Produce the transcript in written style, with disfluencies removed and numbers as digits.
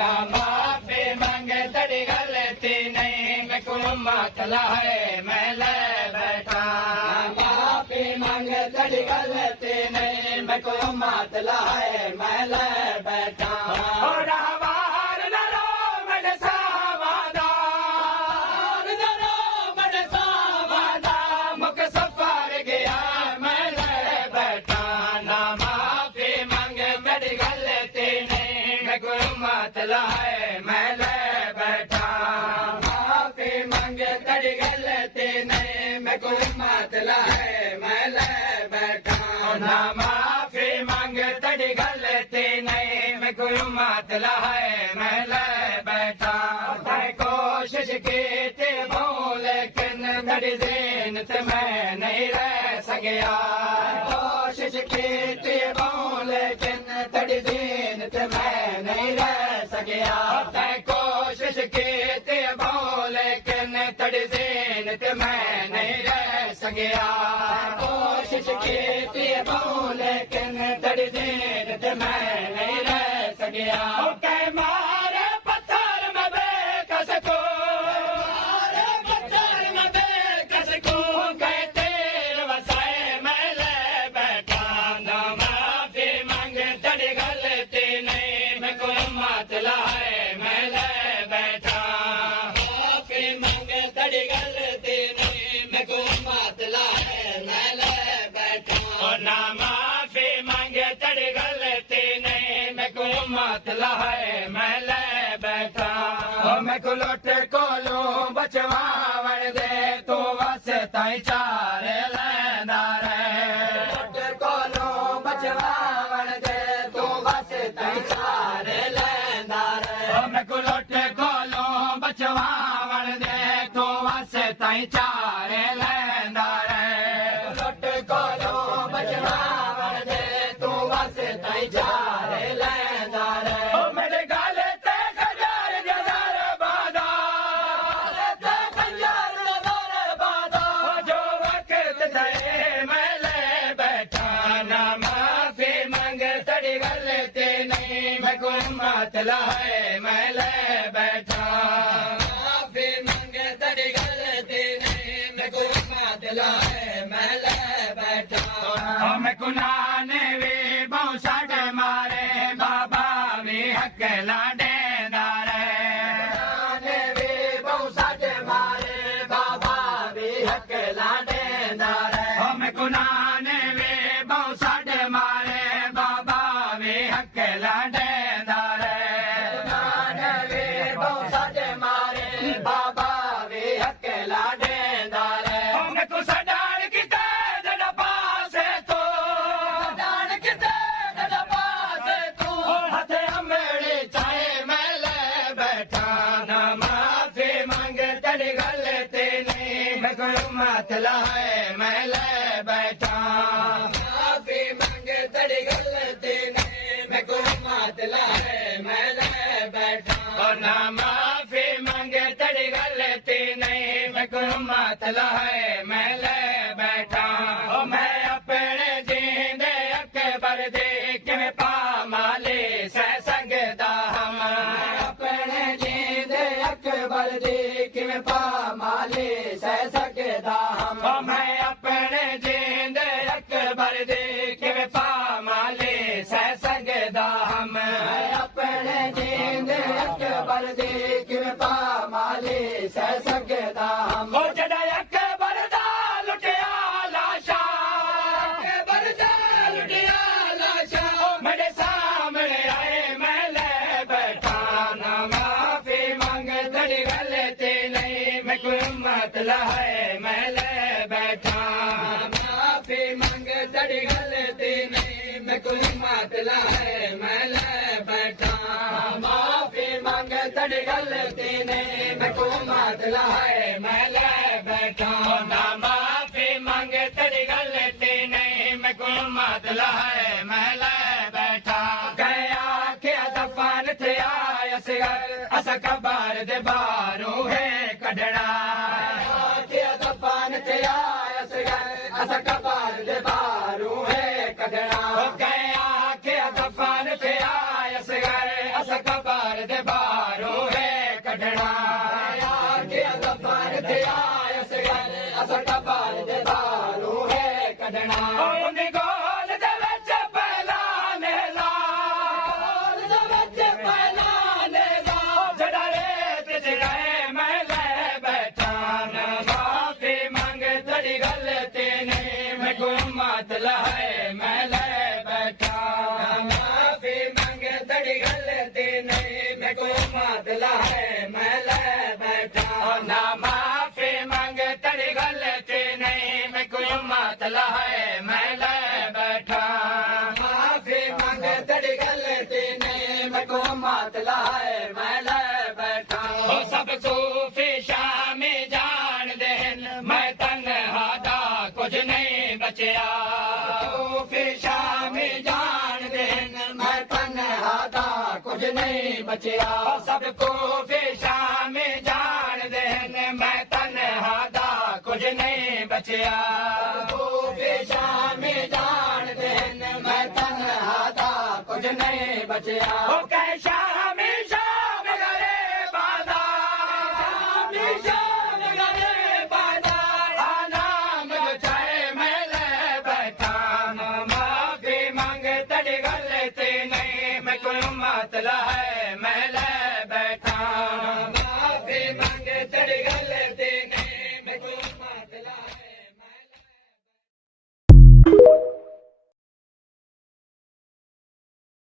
ना माफी मांगे तेरी गलती नहीं मैं कोई मतला है मैं ले बैठा माफी मांगे तेरी गलती नहीं मैं कोई मतला है मैं ले बैठा और हवार न रो मेरे सावधान न रो मेरे सावधान मुख सफर गया मैं ले बैठा ना माफी मांगे तेरी गलती नहीं मैं कोई मतला है मैं ले बैठा माफी मांगे तेरी गलती नहीं मैं कोई मतला है मैं ले बैठा ना माफी मांगे तेरी गलती नहीं मैं कोई मतला है मैं ले बैठा मैं कोशिश की थी लेकिन तेरी ज़िंदगी मैं नहीं रह सकिया कोशिश की थी लेकिन तेरी ज़िंदगी मैं नहीं रह सकिया मैं कोशिश की थी लेकिन तेरी ज़िंदगी मैं नहीं रह सकिया कोशिश की थी लेकिन तेरी ज़िंदगी मैं नहीं रह सकिया मारे पत्थर में बेकस को मारे पत्थर में बेकस को कहते वसाए मैं ले बैठा ना माफी मांगे तेरी गलती नहीं मैं कोई मतला है मैं ले बैठा माफी मांगे तेरी गलती नहीं मैं कोई मतला है मैं ले बैठा ना माफी मांगे तेरी गलती नहीं मैं कोई मतला है मैं ले बैठा मैं को लोट को लो बचवावण दे तो बस ताई चार लेंदा रे लोट को लो बचवावण दे तो बस ताई चार लेंदा रे मैं को लोट को लो बचवावण दे तो बस ताई चार लेंदा रे लोट को लो बचवावण दे तो बस ताई चार लेंदा रे मेरे गाले ते खजार जजार बादा ते खजार जजार बादा जो वक्त थे मैं ले बैठा ना माफी मांगे तेरी गलती नहीं मैं कोई मतला है मैं ले बैठा माफी मांगे तेरी गलती नहीं मैं कोई मतला है मैं ले बैठा मैं कुनाने वे बहु साढ़ मारे बाबा भी हक लाडे दारे वे बहु साढ़ मारे बाबा भी हक लाडे दारे मैं कुनाने वे बहु साढ़ मारे बाबा भी हक लाडे दारे वे बहु साढ़ मारे बाबा भी हक लाडे दारे मैं को सडान की तेज पासे तो सडान की तेज पासे तू हाथ मेरे चाहे मैं ले बैठा ना माफी मांगे तेरी गलती नहीं मैं कोई मतला है मैं ले बैठा माफी मांगे तेरी गलती नहीं मैं कोई मतला है मैं ले बैठा ना माफी मांगे तेरी गलती नहीं मैं कोई मतला है मैं ले बैठा मैं अपने जींदे अकबर दे के पा माले सह सकदा हम अपने जींदे अकबर दे के पा माले सह सकदा हम मैं अपने जींदे अकबर दे के पा माले सह सकदा हम अपने जींदे अकबर दे के पा माले सह सकदा हम जड़ा अकबर दा लुटिया लाशा अकबर दा लुटिया लाशा मेरे सामने आए मैं ले बैठा ना माफी मांगे तेरी गलती नहीं मैं कोई मतला है मैं ले बैठा माफी मांगे तेरी गलती नहीं मैं कोई मतला है मैं ले बैठा माफी मांगे तेरी गलती नहीं मैं कोई मतला है मैं ले बैठा ना माफी मांगे तेरी गलती नहीं मैं कोई मतला है मैं ले बैठा गया क्या दफान थे आया सिगर अस कबार दे बारू है कढ़ना क्या दफान थे आया सिगर अस कबार दे बारू है कढ़ना गया क्या दफान थे आया सिगर अस कबार दे मैं कोई मातला है मैं ले बैठा ना माफी मांग तेरी गलती नहीं मैं कोई मातला है मैं ले बैठा माफी मांग तेरी गलती नहीं मैं कोई मातला है मैं ले बैठा सब सूफी शामी जान देन मैं तन्हा दा कुछ नहीं बचया सूफी शामी जान देन मैं तन्हा दा कुछ नहीं बचया सबको शामी जान देन मैं तन्हा दा कुछ नहीं बचया शामी जान देन मैं तन्हा दा कुछ नहीं बचया ओ कै शाम